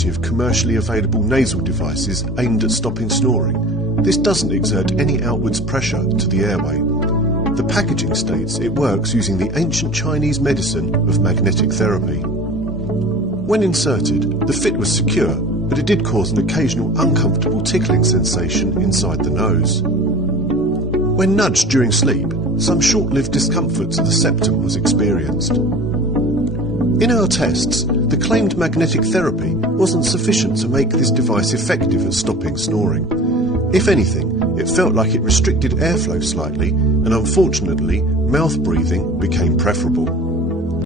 of commercially available nasal devices aimed at stopping snoring, this doesn't exert any outwards pressure to the airway. The packaging states it works using the ancient Chinese medicine of magnetic therapy. When inserted, the fit was secure, but it did cause an occasional uncomfortable tickling sensation inside the nose. When nudged during sleep, some short-lived discomfort to the septum was experienced. In our tests, the claimed magnetic therapy wasn't sufficient to make this device effective at stopping snoring. If anything, it felt like it restricted airflow slightly, and unfortunately, mouth breathing became preferable.